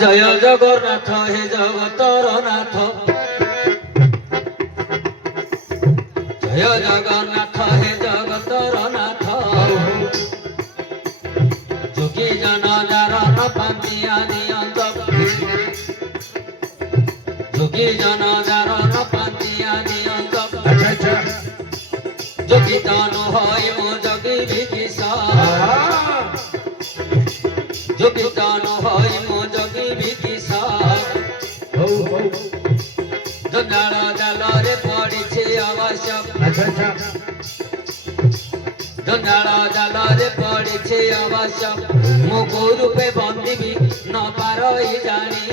জয় জগন্নাথ হে জগতর নাথ জয় জগন্নাথ হে জগতর নাথ যোগী জন জারণ পান্তিয়া দিয়ন্ত যোগী জন জারণ পান্তিয়া দিয়ন্ত যোগী তনু হয় মো যোগী বিকিসা যোগী তনু হয় মো যোগী বিকিসা জঞ্জাল জালরে পড়িছে আবশ্যক জঞ্জাল জালরে পড়িছে আবশ্যক মো কৌ রূপে বন্দিবি ন পারই জানি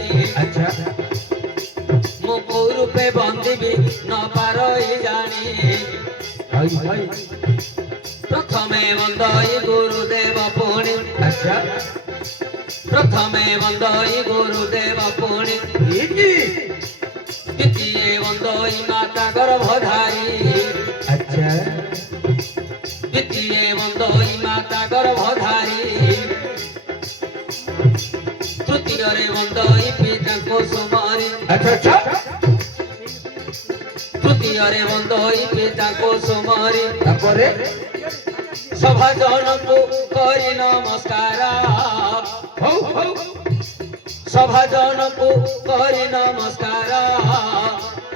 মো কৌ রূপে বন্দিবি ন পারই জানি প্রথমে বন্দই গুরুদেব পুণি প্রথমে বন্দই গুরুদেব পুণি দ্বিতীয় বন্দই মাতা গর্ভধারী দ্বিতীয় বন্দই মাতা গর্ভধারী তৃতীয়রে বন্দই পিতাଙ୍କୁ ସୁମାରି ତୃତୀୟରେ ବନ୍ଦଇ ପିତାଙ୍କୁ ସୁମାରି ତାପରେ ସଭାଜନଙ୍କୁ କରି ନମସ୍କାର ସଭାଜନଙ୍କୁ କରି ନମସ୍କାର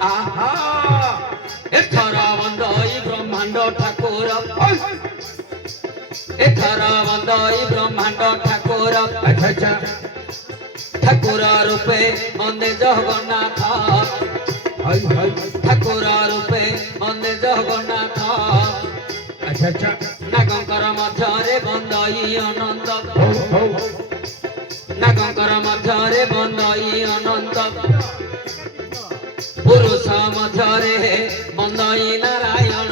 ଆହା ଏଥର ବନ୍ଦଇ ବ୍ରହ୍ମାଣ୍ଡ ଠାକୁର ଏଥର ବନ୍ଦଇ ବ୍ରହ୍ମାଣ୍ଡ ଠାକୁର ଠାକୁର ରୂପେ ବନ୍ଦେ ଜଗନ୍ନାଥ ଠାକୁର ରୂପେ ବନ୍ଦେ ଜଗନ୍ନାଥ ନାଗଙ୍କର ମଧ୍ୟରେ ବନ୍ଦଇ ଅନନ୍ତ ନାଗଙ୍କର ମଧ୍ୟରେ ବନ୍ଦଇ ଅନନ୍ତ ପୁରୁଷ ମଧ୍ୟରେ ବନ୍ଦଇ ନାରାୟଣ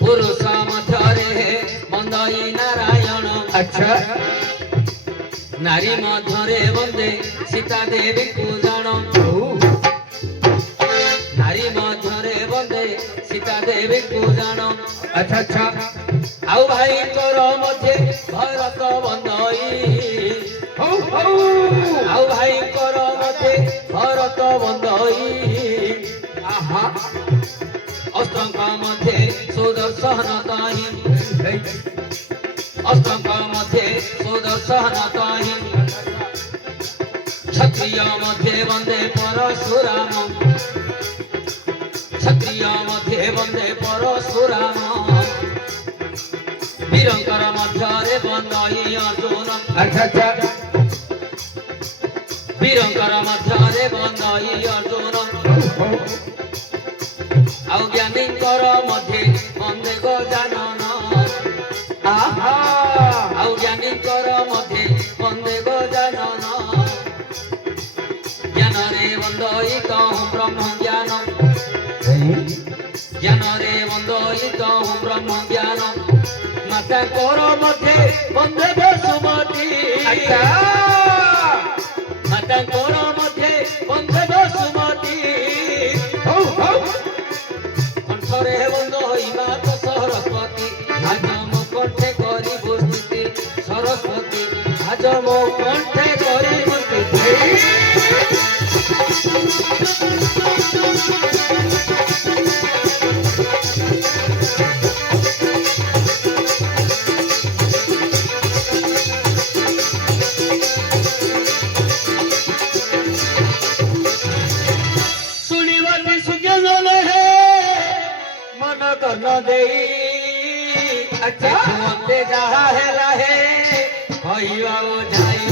ପୁରୁଷ ମଧ୍ୟରେ ବନ୍ଦଇ ନାରାୟଣ ନାରୀ ମଧ୍ୟରେ ବନ୍ଦେ ସୀତା ଦେବୀକୁ ଜାଣ ନାରୀ ମଧ୍ୟରେ ବନ୍ଦେ ସୀତା ଦେବୀକୁ ଜାଣ ଆଉ ଭାଇଙ୍କର ମଧ୍ୟରେ ଭରତ ବନ୍ଦଇ ଆଉ ଭାଇଙ୍କର ମଧ୍ୟରେ ଭରତ ବନ୍ଦଇ ଅଷ୍ଟଙ୍କ ମଧ୍ୟରେ ସୁଦର୍ଶନ ତାହି ଅଷ୍ଟଙ୍କ ମଧ୍ୟରେ ସୁଦର୍ଶନ ତାହି କ୍ଷତ୍ରିୟ ମଧ୍ୟରେ ବନ୍ଦେ ପରଶୁରାମ କ୍ଷତ୍ରିୟ ମଧ୍ୟରେ ବନ୍ଦେ ପରଶୁରାମ ବୀରଙ୍କର ମଧ୍ୟରେ ବନ୍ଦଇ ଅର୍ଜୁନ ବୀରଙ୍କର ମଧ୍ୟରେ ବନ୍ଦଇ ଅର୍ଜୁନ ଆଉ ଜ୍ଞାନୀଙ୍କର ମଧ୍ୟରେ ବନ୍ଦେ ଗଜାନନ ଆଉ ଜ୍ଞାନୀଙ୍କର ମଧ୍ୟରେ ବନ୍ଦେ ଗଜାନନ ଜ୍ଞାନରେ ବନ୍ଦଇ କହୁ ବ୍ରହ୍ମ ଜ୍ଞାନ ଜ୍ଞାନରେ ବନ୍ଦଇ କହୁ ବ୍ରହ୍ମ ଜ୍ଞାନ ମାତାଙ୍କର ମଧ୍ୟରେ ବନ୍ଦେ ବସୁମତୀ ମାତାଙ୍କର ମଧ୍ୟରେ ବନ୍ଦେ ବସୁମତୀ କଣ୍ଠରେ ବନ୍ଦଇ ମାତ ସରସ୍ୱତୀ ଆଜ ମୋ କଣ୍ଠେ କରିବୁ ସ୍ଥିତି ସରସ୍ୱତୀ ଆଜ ମୋ କଣ୍ଠେ କରିବୁ ସ୍ଥିତି ଶୁଣିବାନି ସୁଜ୍ଞାନ ହେ ମନ କର୍ଣ୍ଣ ଦେଇ ମତେ ଯାହା ହେଲା ହେ କହିବାକୁ ଯାଇ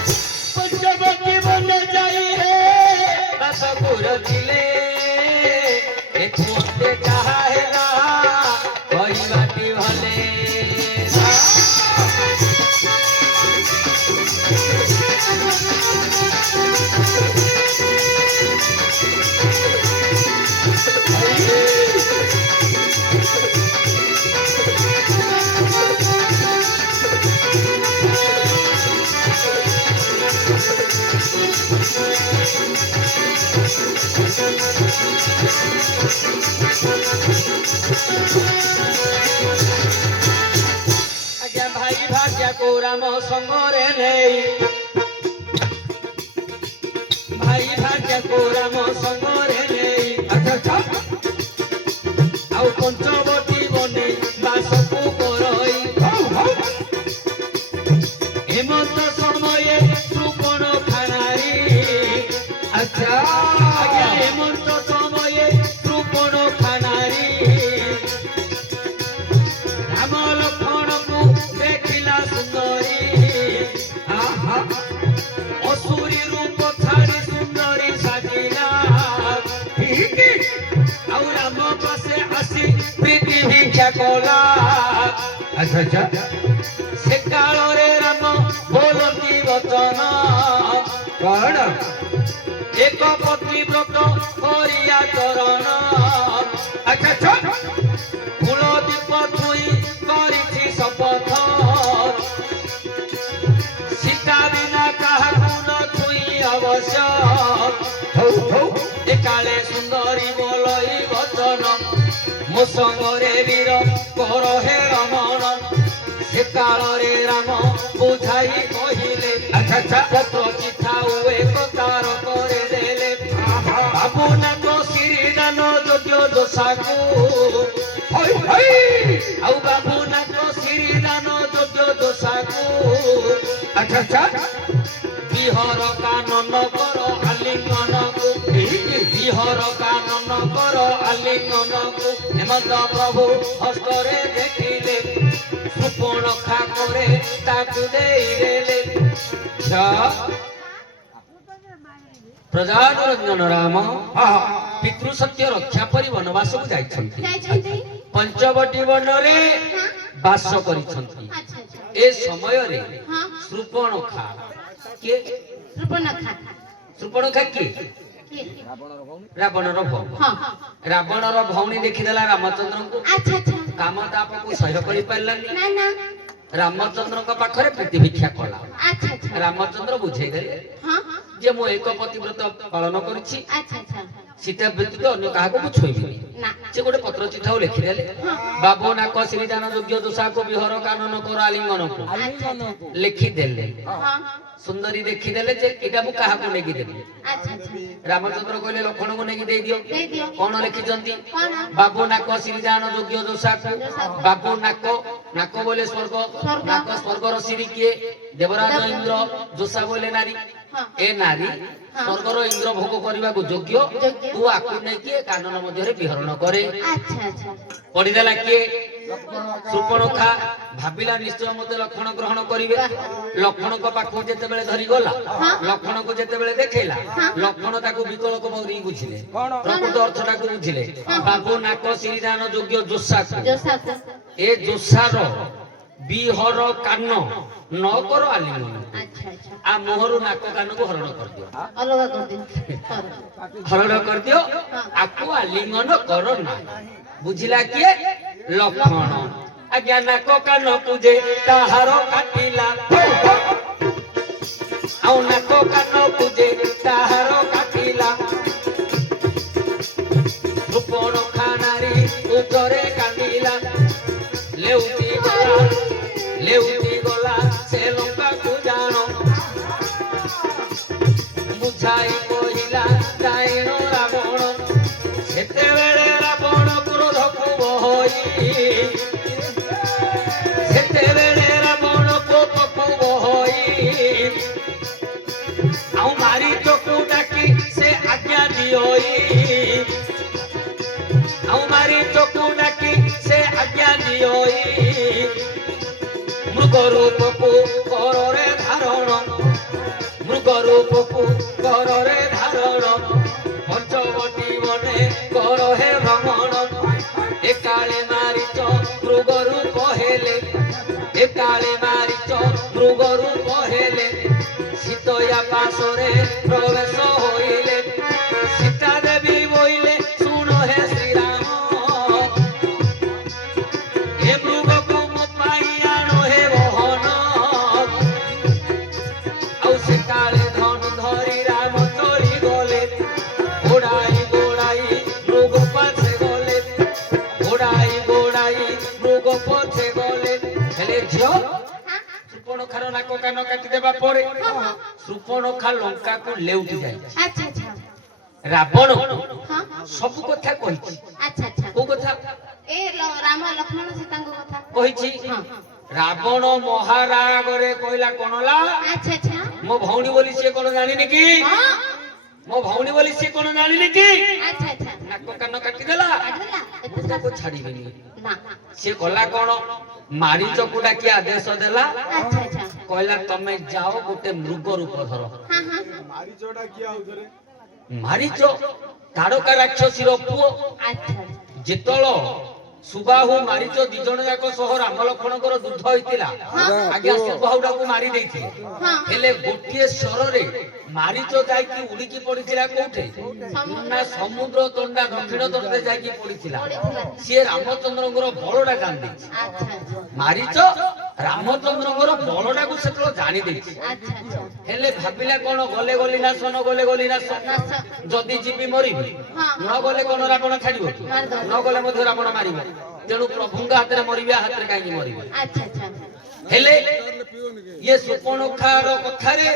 पंचवटी बन जाई रे बस गुरथिले एक मोटे चाहेला कोई बाटी भले आज्ञा भाई भाग्या को राम संगरे नहीं भाई भाग्या को राम संगरे नहीं अच्छा आउ पंचवटी बने बासकु करई हेमंत समये कृपण खानारी अच्छा आज्ञा हेमंत समये कृपण खानारी राम लक्ष्मण को देखिला सुंदरी आहा असुरी रूप छाड़ी सुंदरी साजिला ठीक आउ राम पासे आसी प्रीति भिक्षा कला अच्छा से काଳରେ ରାମ ବୋଲନ୍ତି ବଚନ कौन ଏକ ପତିବ୍ରତ କରିଆ ଚରଣ अच्छा ଫୁଲ ଦୀପ ଛୁଇଁ କରିଛି ଶପଥ ସୀତା ବିନା କାହାକୁ ନ ଛୁଇଁ ଅବଶ୍ୟ हो ଏକାଳେ ସୁନ୍ଦରୀ ବୋଲଇ ବଚନ ମୋ ସଙ୍ଗରେ ବୀର କର ହେ ରମଣ ସେ କାଳରେ ରାମ ବୁଝାଇ କହିଲେ अच्छा ପତ୍ର ଚିଠା ଏକ ତାର କରିଦେଲେ ବାବୁ ନାକ ଶ୍ରୀଦାନ ଯୋଗ୍ୟ ଦୋଷାକୁ हाय ଆଉ ବାବୁ ନାକ ଶ୍ରୀଦାନ ଯୋଗ୍ୟ ଦୋଷାକୁ अच्छा ବିହର କାନନ କର ଆଲିଙ୍ଗନକୁ ବିହର କାନନ କର ଆଲିଙ୍ଗନକୁ ହେମନ୍ତ ପ୍ରଭୁ ହସ୍ତରେ ଦେଖିଲେ ସୁପର୍ଣ୍ଣଖା করে ତାକୁ ଦେଇଦେଲେ ପ୍ରଜାନରଞ୍ଜନ ରାମ हाँ ପିତୃ ସତ୍ୟ ରକ୍ଷା କରି ବନବାସକୁ ଯାଇଛନ୍ତି ଯାଇଛନ୍ତି ପଞ୍ଚବଟୀ ବନରେ ହଁ ବାସ କରିଛନ୍ତି ଆଚ୍ଛା ଆଚ୍ଛା ଏ ସମୟରେ ହଁ ସୁପର୍ଣ୍ଣଖା କିଏ ସୁପର୍ଣ୍ଣଖା ସୁପର୍ଣ୍ଣଖା କିଏ କିଏ ରାବଣର ଭଉଣୀ ହଁ ରାବଣର ଭଉଣୀ ଦେଖିଦେଲା ରାମଚନ୍ଦ୍ରଙ୍କୁ ଆଚ୍ଛା ଆଚ୍ଛା କାମ ତାପକୁ ସହ୍ୟ କରିପାରିଲାନି ନା ନା ରାମଚନ୍ଦ୍ରଙ୍କ ପାଖରେ ପ୍ରୀତି ଭିକ୍ଷା କଲା ଆଚ୍ଛା ଆଚ୍ଛା ରାମଚନ୍ଦ୍ର ବୁଝେଇଦେଲେ ହଁ ଯେ ମୁଁ ଏକ ପତିବ୍ରତ ପାଳନ କରିଛି ଆଚ୍ଛା ଆଚ୍ଛା ସୀତା ବ୍ୟତୀତ ଅନ୍ୟ କାହାକୁ ମୁଁ ଛୁଇଁବିନି ନା ସେ ଗୋଟେ ପତ୍ର ଚିଠାও ଲେଖିଦେଲେ ବାବୁ ନାକ ଶ୍ରୀଦାନ ଯୋଗ୍ୟ ଦୋଷାକୁ ବିହର କାନନ କର ଆଲିଙ୍ଗନକୁ ଆଚ୍ଛା ଲେଖିଦେଲେ ହଁ ସୁନ୍ଦରୀ ଦେଖିଦେଲେ ଯେ ଏଇଟା ମୁଁ କାହାକୁ ନେଇକି ଦେବି ଆଚ୍ଛା ଆଚ୍ଛା ରାମଚନ୍ଦ୍ର କହିଲେ ଲକ୍ଷ୍ମଣଙ୍କୁ ନେଇକି ଦେଇଦିଅ ଦେଇଦିଅ। କଣ ଲେଖିଛନ୍ତି କଣ? ବାବୁ ନାକ ଶ୍ରୀଦାନ ଯୋଗ୍ୟ ଦୋଷାକୁ ବାବୁ ନାକ ନାକ ବୋଲେ ସ୍ୱର୍ଗ ସ୍ୱର୍ଗ। ନାକ ସ୍ୱର୍ଗର ଶ୍ରୀ କିଏ ଦେବରାଜ ଇନ୍ଦ୍ର ଦୋଷା ବୋଲେ ନାରୀ ହଁ ଏ ନାରୀ ସ୍ୱର୍ଗର ଇନ୍ଦ୍ର ଭୋଗ କରିବାକୁ ଯୋଗ୍ୟ ଯୋଗ୍ୟ। ତୁ ଆକୁ ନେଇକି ଏ କାନନ ମଧ୍ୟରେ ବିହରଣ କରେ ଆଚ୍ଛା ଆଚ୍ଛା ପଢିଦେଲା କିଏ ସୁପର୍ଣ୍ଣଖା ଭାବିଲା ନିଶ୍ଚୟ ମତେ ଲକ୍ଷ୍ମଣ ଗ୍ରହଣ କରିବେ ଲକ୍ଷ୍ମଣଙ୍କ ପାଖକୁ ଯେତେବେଳେ ଧରି ଗଲା ଲକ୍ଷ୍ମଣଙ୍କୁ ଯେତେବେଳେ ଦେଖେଇଲା ଲକ୍ଷ୍ମଣ ତାକୁ ବିକଳକ କରି ବୁଝିଲେ ପ୍ରକୃତ ଅର୍ଥଟାକୁ ବୁଝିଲେ ବାବୁ ନାକ ଶ୍ରୀଦାନ ଯୋଗ୍ୟ ଜୋଷାକୁ ଯୋସାକୁ ଏ ଜୋଷାର ବିହର କାନ ନ କର ଆଲିଙ୍ଗନ ଆଚ୍ଛା ଆଚ୍ଛା ଆ ମୁହଁରୁ ନାକ କାନକୁ ହରଣ କରିଦିଅ ଅଲଗା କରିଦିଅ ହରଣ କରିଦିଅ ଆକୁ ଆଲିଙ୍ଗନ କର ନା ବୁଝିଲା କିଏ ଲକ୍ଷ୍ମଣ ଆଜ୍ଞା ନାକ କାନ ପୂଜେ ତାହାର କାଟିଲା ଆଉ ନାକ କାନ ପୂଜେ ତାହାର କାଟିଲା ସୁପର୍ଣ୍ଣଖା ନାରୀ ଉଚ୍ଚରେ କାନ୍ଦିଲା ଲେଉଟି ଗଲା ସେ ଲଙ୍କାକୁ ଜାଣ ବୁଝାଇ କହିଲା ଜାଇଣ ରାବଣ ସେତେବେଳେ ରାବଣ କ୍ରୋଧକୁ ବହଇ ସେତେବେଳେ ରାବଣ କୋପକୁ ବହଇ ଆଉ ମାରିଚକୁ ଡାକି ସେ ଆଜ୍ଞା ଦିଅଇ ଆଉ ମାରିଚକୁ ଡାକି ସେ ଆଜ୍ଞା ସିଓଇ ମୃଗ ରୂପକୁ କରରେ ଧାରଣ ମୃଗ ରୂପକୁ କରରେ ଧାରଣ ପଞ୍ଚବଟୀ ବନେ କର ହେ ଭ୍ରମଣ ଏକାଳେ ମାରିଛ ମୃଗ ରୂପ ହେଲେ ଏକାଳେ ମାରିଛ ମୃଗ ରୂପ ହେଲେ ସୀତୟା ପାଶରେ ପ୍ରବେଶ ହୋଇଲେ ସୀତା ଦେବୀ ବୋଇଲେ ଶୁଣ ହେ ଶ୍ରୀରାମ ଏ ମୃଗକୁ ମୋ ପାଇଁ ଆଣ ହେ ବହନ ଆଉ ସେ କାଳେ ଧନ ଧରି ରାମ ଚଳି ଗଲେ ଗୋଡ଼ାଇ ଗୋଡ଼ାଇ ମୃଗ ପଛେ ଗଲେ ଗୋଡ଼ାଇ ଗୋଡ଼ାଇ ମୃଗ ପଛେ ଗଲେ ହେଲେ ଝିଅ ସୁପର୍ଣ୍ଣଖାର ନାକ କାନ କାଟିଦେବା ପରେ ସୁପର୍ଣ୍ଣଖା ଲଙ୍କାକୁ ଲେଉଟି ଯାଇଛି ଆଚ୍ଛା ଆଚ୍ଛା ରାବଣ ହଁ ସବୁ କଥା କହିଛି ଆଚ୍ଛା ଆଚ୍ଛା କୋଉ କଥା ଏ ରାମ ଲକ୍ଷ୍ମଣ ସୀତାଙ୍କ କଥା କହିଛି ହଁ ରାବଣ ମହାରାଗରେ କହିଲା କଣଲା ଆଚ୍ଛା ଆଚ୍ଛା ମୋ ଭଉଣୀ ବୋଲି ସିଏ କଣ ଜାଣିନି କି ହଁ ମୋ ଭଉଣୀ ବୋଲି ସିଏ କଣ ଜାଣିନି କି ଆଚ୍ଛା ଆଚ୍ଛା ନାକ କାନ କାଟିଦେଲା କାଟିଦେଲା ଏତେ ମୁଁ ତାକୁ ସାହସ? ଛାଡିବିନି ନା ସିଏ କଲା କଣ ମାରିଚକୁ ଡାକି ଆଦେଶ ଦେଲା ଆଚ୍ଛା ଆଚ୍ଛା କହିଲା ତମେ ଯାଅ ଗୋଟେ ମୃଗ ରୂପ ଧର ହଁ ହଁ ମାରିଚଟା କିଏ ଆଉଥରେ? ମାରିଚ ତାରକା ରାକ୍ଷସୀର ପୁଅ ଆଚ୍ଛା ଯେତେବେଳେ ସୁବାହୁ ମାରିଚ ଦି ଜଣ ଯାକ ସହ ରାମ ଲକ୍ଷ୍ମଣଙ୍କର ଯୁଦ୍ଧ ହୋଇଥିଲା ଆଜ୍ଞା ସୁବାହୁଟାକୁ ମାରି ଦେଇଥିଲେ ହଁ ହେଲେ ଗୋଟିଏ ସ୍ୱରରେ ମାରିଚ ଯାଇକି ଉଡିକି ପଡିଥିଲା କୋଉଠି ନା ସମୁଦ୍ର ତଣ୍ଡା ଦକ୍ଷିଣ ତଟରେ ଯାଇକି ପଡିଥିଲା ପଡିଥିଲା। ସିଏ ରାମଚନ୍ଦ୍ରଙ୍କର ବଳଟା ଜାଣି ଦେଇଛି ଆଚ୍ଛା ଆଚ୍ଛା ମାରିଚ ରାମଚନ୍ଦ୍ରଙ୍କର ବଳଟାକୁ ସେତେବେଳେ ଜାଣି ଦେଇଛି ଆଚ୍ଛା ଆଚ୍ଛା ହେଲେ ଭାବିଲା କଣ ଗଲେ ଗଲି ନାଶ ନ ଗଲେ ଗଲି ନାଶ ନାଶ। ଯଦି ଯିବି ମରିବି ହଁ। ନ ଗଲେ କଣ ରାବଣ ଛାଡିବ କି? ମାରିଦବ। ନ ଗଲେ ମଧ୍ୟ ରାବଣ ମାରିବ ତେଣୁ ପ୍ରଭୁଙ୍କ ହାତରେ ମରିବି ଆ ହାତରେ କାହିଁକି ମରିବି ଆଚ୍ଛା ଆଚ୍ଛା ହେଲେ ଇଏ ସୁପର୍ଣ୍ଣଖାର କଥାରେ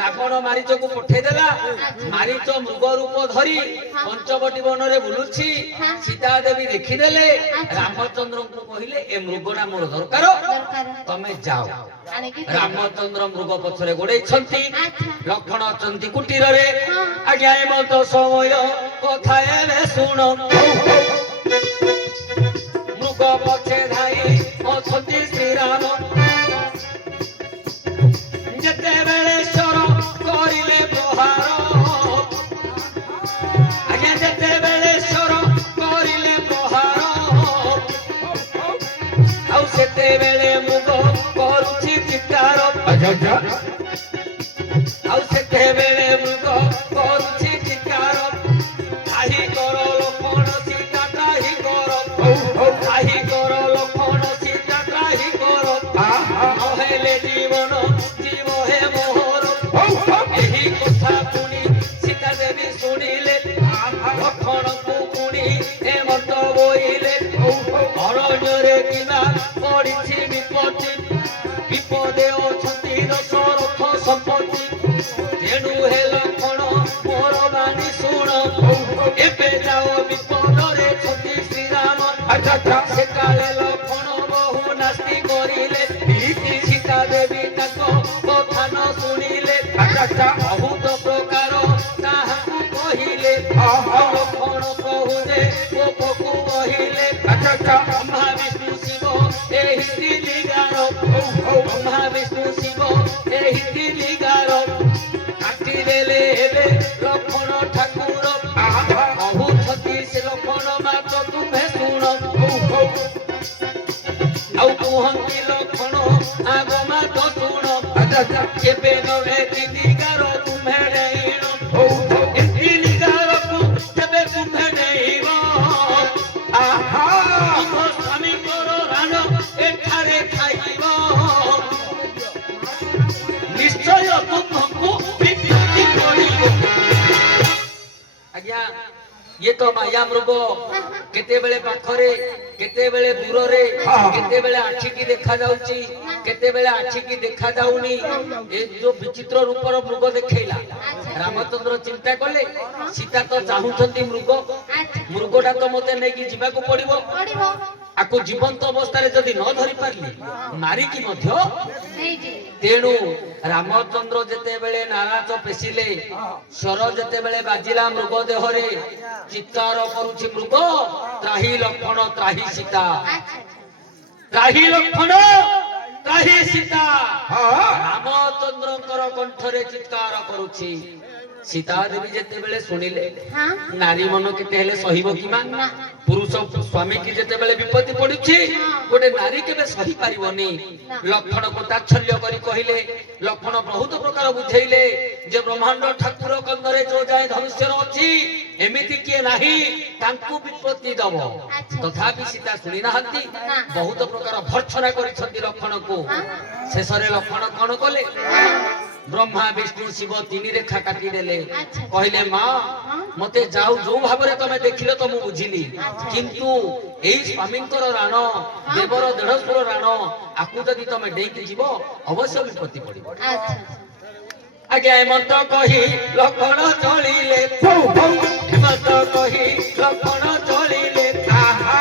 ରାବଣ ମାରିଚକୁ ପଠେଇଦେଲା ମାରିଚ ମୃଗ ରୂପ ଧରି ପଞ୍ଚବଟୀ ବନରେ ବୁଲୁଛି ସୀତା ଦେବୀ ଦେଖିଦେଲେ ରାମଚନ୍ଦ୍ରଙ୍କୁ କହିଲେ ଏ ମୃଗଟା ମୋର ଦରକାର ଦରକାର ତମେ ଯାଅ ଆଣିକି ରାମଚନ୍ଦ୍ର ମୃଗ ପଛରେ ଗୋଡେଇଛନ୍ତି ଆଚ୍ଛା ଲକ୍ଷ୍ମଣ ଅଛନ୍ତି କୁଟୀରରେ ହଁ। ଆଜ୍ଞା ଏମନ୍ତ ସମୟ କଥା ଏବେ ଶୁଣ ମୃଗ ପଛେ ଧାଇ ଅଛନ୍ତି ଶ୍ରୀରାମ ଯେତେବେଳେ ସ୍ୱର କରିଲେ ପ୍ରହାର ଆଜ୍ଞା ଯେତେବେଳେ ସ୍ୱର କରିଲେ ପ୍ରହାର ଆଉ ସେତେବେଳେ ମୃଗ କରୁଛି ଚିତ୍କାର ଆଚ୍ଛା ଆଉ ସେତେବେଳେ ମୃଗ କରୁଛି ଚିତ୍କାର ତ୍ରାହି କର ଲକ୍ଷ୍ମଣ ସୀତା ତ୍ରାହି କର ତ୍ରାହି କର ଲକ୍ଷ୍ମଣ ସୀତା ତ୍ରାହି କର ନହେଲେ ଜୀବନ ଜୀବ ହେ ମୋହର ଏହି କଥା ପୁଣି ସୀତା ଦେବୀ ଶୁଣିଲେ ଲକ୍ଷ୍ମଣଙ୍କୁ ପୁଣି ହେମନ୍ତ ବୋଇଲେ ଅରଣ୍ୟରେ କିମ୍ବା ପଡ଼ିଛି ବିପତ୍ତି ବିପଦେ ଅଛନ୍ତି ଦଶରଥ ସମ୍ପତ୍ତି ତେଣୁ ହେ ଲକ୍ଷ୍ମଣ ମୋର ବାଣୀ ଶୁଣ ଏବେ ଯାଅ ବିପଦରେ ଛନ୍ତି ଶ୍ରୀରାମ ସେ କାଳେ ଲକ୍ଷ୍ମଣ ବହୁ ନାସ୍ତି କରିଲେ ସୀତା ଦେବୀ ତାଙ୍କ କଥା ନ ଶୁଣିଲେ ବହୁତ ପ୍ରକାର ତାହାକୁ କହିଲେ ଲକ୍ଷ୍ମଣ ପ୍ରଭୁ ଯେ ଗୋପକୁ କହିଲେ ବ୍ରହ୍ମା ବିଷ୍ଣୁ ଶିବ ଏହି ତ୍ରିଲିଙ୍ଗାର ବ୍ରହ୍ମା ବିଷ୍ଣୁ ଶିବ ଏହି ତ୍ରିଲିଙ୍ଗାର କାଟିଦେଲେ ହେଲେ ଲକ୍ଷ୍ମଣ ଠାକୁର କହୁଛନ୍ତି ସେ ଲକ୍ଷ୍ମଣ ମାତ୍ର ତୁମେ ଶୁଣ ଆଉ କୁହନ୍ତି ଲକ୍ଷ୍ମଣ ଆଗ ମାତ୍ର ଶୁଣ କେବେ ନବେ ତ୍ରିଲିଙ୍ଗାର ତୁମେ ନେଇଣ ଏ ତ୍ରିଲିଙ୍ଗାରକୁ କେବେ ତୁମେ ନେଇବ ତୁମ ସ୍ୱାମୀଙ୍କର ରାଣ ଏଠାରେ ଖାଇବ ନିଶ୍ଚୟ ତୁମକୁ ବିପତ୍ତି ପଡ଼ିବ ଆଜ୍ଞା ଇଏ ତ ମାୟା ମୃଗ କେତେବେଳେ ପାଖରେ କେତେବେଳେ ଦୂରରେ କେତେବେଳେ ଆଖିକି ଦେଖା ଯାଉଛି କେତେବେଳେ ଆଖିକି ଦେଖା ଯାଉନି ଏ ଯୋଉ ବିଚିତ୍ର ରୂପର ମୃଗ ଦେଖେଇଲା ରାମଚନ୍ଦ୍ର ଚିନ୍ତା କଲେ ସୀତା ତ ଚାହୁଁଛନ୍ତି ମୃଗଟା ତ ମତେ ନେଇକି ଯିବାକୁ ପଡିବ ପଡିବ ଆକୁ ଜୀବନ୍ତ ଅବସ୍ଥାରେ ଯଦି ନ ଧରି ପାରିଲି ମାରିକି ମଧ୍ୟ ନେଇଯିବେ ତେଣୁ ରାମଚନ୍ଦ୍ର ଯେତେବେଳେ ନାରାଜ ପେଶିଲେ ସ୍ୱର ଯେତେବେଳେ ବାଜିଲା ମୃଗ ଦେହରେ ଚିତ୍କାର କରୁଛି ମୃଗ ତ୍ରାହି ଲକ୍ଷ୍ମଣ ତ୍ରାହି ସୀତା ଆଚ୍ଛା କାହିଁ ଲକ୍ଷ୍ମଣ କାହିଁ ସୀତା ହଁ ରାମଚନ୍ଦ୍ରଙ୍କର କଣ୍ଠରେ ଚିତ୍କାର କରୁଛି। ସୀତା ଦେବୀ ଯେତେବେଳେ ଶୁଣିଲେ ହଁ ନାରୀ ମନ କେତେ ହେଲେ ସହିବ କି ମା? ନା ପୁରୁଷ ସ୍ୱାମୀ କି ଯେତେବେଳେ ବିପତ୍ତି ପଡୁଛି ଗୋଟେ ନାରୀ କେବେ ସହି ପାରିବନି। ଲକ୍ଷ୍ମଣକୁ ତାଚ୍ଛଲ୍ୟ କରି କହିଲେ, ଲକ୍ଷ୍ମଣ ବହୁତ ପ୍ରକାର ବୁଝେଇଲେ ଯେ ବ୍ରହ୍ମାଣ୍ଡ ଠାକୁର କନ୍ଦରେ ଯୋଉ ଯାଏ ଧନୁଷ୍ୟର ଅଛି ଏମିତି କିଏ ନାହିଁ ତାଙ୍କୁ ବିପତ୍ତି ଦବ। ତଥାପି ସୀତା ଶୁଣି ନାହାନ୍ତି, ବହୁତ ପ୍ରକାର ଭର୍ଚ୍ଛନା କରିଛନ୍ତି ଲକ୍ଷ୍ମଣକୁ। ଶେଷରେ ଲକ୍ଷ୍ମଣ କଣ କଲେ? ବ୍ରହ୍ମା ବିଷ୍ଣୁ ଶିବ ତିନି ରେଖା କାଟିଦେଲେ। କହିଲେ ମା ମତେ ଯାଉ ଯୋଉ ଭାବରେ ତମେ ଦେଖିଲ ତ ମୁଁ ବୁଝିଲି, କିନ୍ତୁ ଏଇ ସ୍ୱାମୀଙ୍କର ରାଣ ଦେବର ଦେଢଶୁର ରାଣ ଆକୁ ଯଦି ତମେ ଡେଇଁକି ଯିବ ଅବଶ୍ୟ ବିପତ୍ତି ପଡିବ। ଆଚ୍ଛା ଆଜ୍ଞା ଏମନ୍ତ କହି ଲକ୍ଷ୍ମଣ ଚଳିଲେ, ଧଉ ଧଉ ଏମନ୍ତ କହି ଲକ୍ଷ୍ମଣ ଚଳିଲେ। ଆହା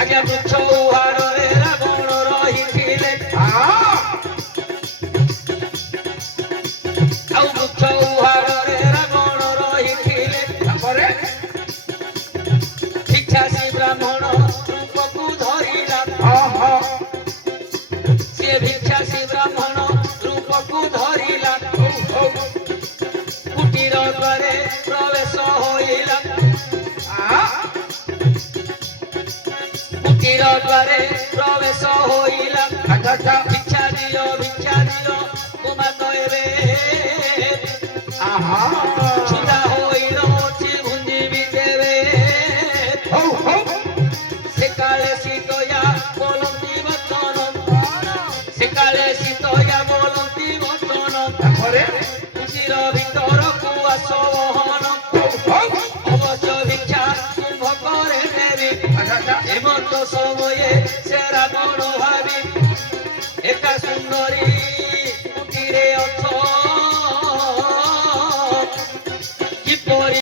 ଆଜ୍ଞା ବୃକ୍ଷ ଉହାରରେ ରାବଣ ରହିଥିଲେ, ଆଉ ବୃକ୍ଷ ଉହାରରେ ରାବଣ ରହିଥିଲେ। ତାପରେ ଭିକ୍ଷାସୀ ବ୍ରାହ୍ମଣ ରୂପକୁ ଧରିଲା, ଓହୋ ସିଏ ଭିକ୍ଷାସୀ ବ୍ରାହ୍ମଣ ରୂପକୁ ଧରିଲା। ଧଉ ଧଉ କୁଟୀର ଦ୍ୱାରେ ପ୍ରବେଶ ହୋଇଲା, କୁଟୀର ଦ୍ୱାରେ ପ୍ରବେଶ ହୋଇଲା। ଆଚ୍ଛା ଆଚ୍ଛା ଭିକ୍ଷା ଦିଅ ଗୋମାତ ଏବେ ଆହା ଛୁଦା ହୋଇ ରହୁଛି ଭୁଞ୍ଜିବି ଦେବେ। ଧଉ ଧଉ ସେ କାଳେ ସୀତୟା ବୋଲନ୍ତି ବଚନ, ସେ କାଳେ ସୀତୟା ବୋଲନ୍ତି ବଚନ। ତାପରେ କୁଟୀର ଭିତରକୁ ଆସ ବହନ, ଧଉ ଧଉ ଅବଶ୍ୟ ଭିକ୍ଷା କୁମ୍ଭ করে নেবে। ଆଚ୍ଛା ଆଚ୍ଛା এমন্ত সময়ে সে রাবণ ভাবি একা সুন্দরী